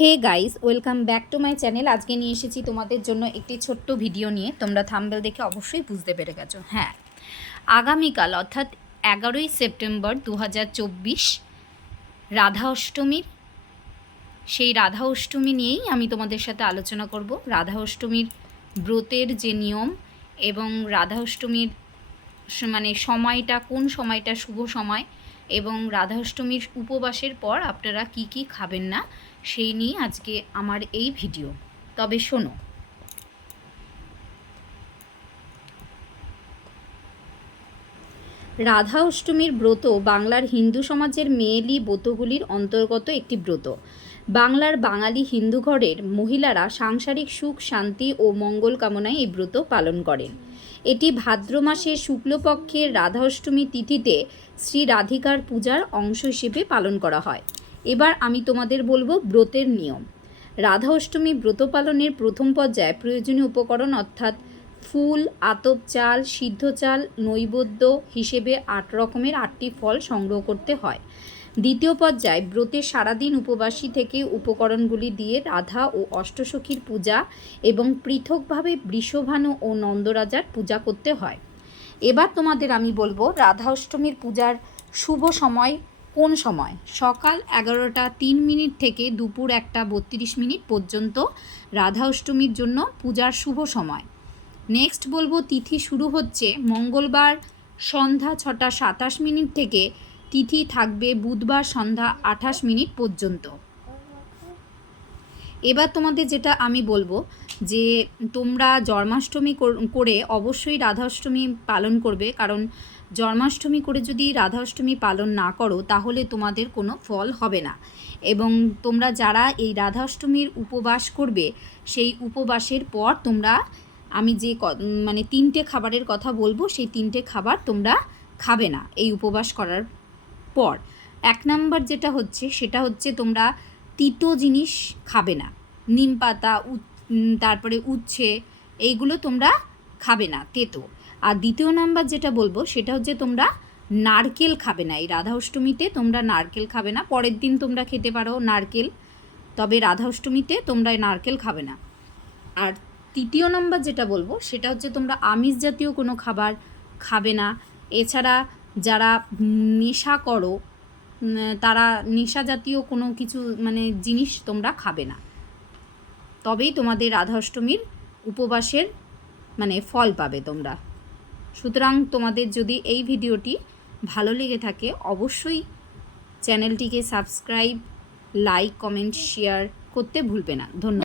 Hey guys, welcome back to my channel. আজকে নিয়ে এসেছি তোমাদের জন্য একটি ছোট্ট ভিডিও নিয়ে। তোমরা থাম্বেল দেখে অবশ্যই বুঝতে পেরে গেছো। হ্যাঁ আগামীকাল, অর্থাৎ এগারোই সেপ্টেম্বর দু হাজার চব্বিশ, রাধা অষ্টমীর, সেই রাধা অষ্টমী নিয়েই আমি তোমাদের সাথে আলোচনা করব। রাধা অষ্টমীর ব্রতের যে নিয়ম এবং রাধা অষ্টমীর মানে সময়টা, কোন সময়টা শুভ সময় এবং রাধা অষ্টমীর উপবাসের পর আপনারা কি কি খাবেন না, সেই নিয়ে আজকে আমার এই ভিডিও। তবে শোনো। রাধা অষ্টমীর ব্রত বাংলার হিন্দু সমাজের মেয়েলি ব্রতগুলির অন্তর্গত একটি ব্রত। বাংলার বাঙালি হিন্দু ঘরের মহিলারা সাংসারিক সুখ, শান্তি ও মঙ্গল কামনায় এই ব্রত পালন করেন। এটি ভাদ্র মাসের শুক্লপক্ষের রাধা অষ্টমী তিথিতে শ্রী রাধিকার পূজার অংশ হিসেবে পালন করা হয়। এবার আমি তোমাদের বলব ব্রতের নিয়ম। রাধা অষ্টমী ব্রত পালনের প্রথম পর্যায়ে প্রয়োজনীয় উপকরণ অর্থাৎ ফুল, আতপ চাল, সিদ্ধ চাল, নৈবেদ্য হিসেবে আট রকমের আটটি ফল সংগ্রহ করতে হয়। দ্বিতীয় পর্যায়ে ব্রতে সারাদিন উপবাসী থেকে উপকরণগুলি দিয়ে রাধা ও অষ্টসখীর পূজা এবং পৃথকভাবে বৃষভানু ও নন্দরাজার পূজা করতে হয়। এবার তোমাদের আমি বলব রাধা অষ্টমীর পূজার শুভ সময় কোন সময়? সকাল এগারোটা তিন মিনিট থেকে দুপুর একটা বত্রিশ মিনিট পর্যন্ত রাধা অষ্টমীর জন্য পূজার শুভ সময়। নেক্সট বলব তিথি শুরু হচ্ছে মঙ্গলবার সন্ধ্যা ছটা সাতাশ মিনিট থেকে তিথি থাকবে বুধবার সন্ধ্যা আঠাশ মিনিট পর্যন্ত। এবার তোমাদের যেটা আমি বলব যে তোমরা জন্মাষ্টমী করে অবশ্যই রাধাষ্টমী পালন করবে, কারণ জন্মাষ্টমী করে যদি রাধাষ্টমী পালন না করো তাহলে তোমাদের কোনো ফল হবে না। এবং তোমরা যারা এই রাধাষ্টমীর উপবাস করবে, সেই উপবাসের পর তোমরা, আমি যে মানে তিনটে খাবারের কথা বলব, সেই তিনটে খাবার তোমরা খাবে না। এই উপবাস করার পর। এক নাম্বার যেটা হচ্ছে, সেটা হচ্ছে তোমরা তিতো জিনিস খাবে না। নিম পাতা তারপরে উচ্ছে, এইগুলো তোমরা খাবে না, তেতো। আর দ্বিতীয় নাম্বার যেটা বলব, সেটা হচ্ছে তোমরা নারকেল খাবে না। এই রাধা অষ্টমীতে তোমরা নারকেল খাবে না। পরের দিন তোমরা খেতে পারো নারকেল, তবে রাধা অষ্টমীতে তোমরা নারকেল খাবে না। আর তৃতীয় নম্বর যেটা বলব, সেটা হচ্ছে তোমরা আমিষ জাতীয় কোনো খাবার খাবে না। এছাড়া যারা নেশা করো তারা নেশা জাতীয় কোনো কিছু মানে জিনিস তোমরা খাবে না। তবেই তোমাদের রাধা অষ্টমীর উপবাসের মানে ফল পাবে তোমরা। সুতরাং তোমাদের যদি এই ভিডিওটি ভালো লেগে থাকে, অবশ্যই চ্যানেলটিকে সাবস্ক্রাইব, লাইক, কমেন্ট, শেয়ার করতে ভুলবে না। ধন্যবাদ।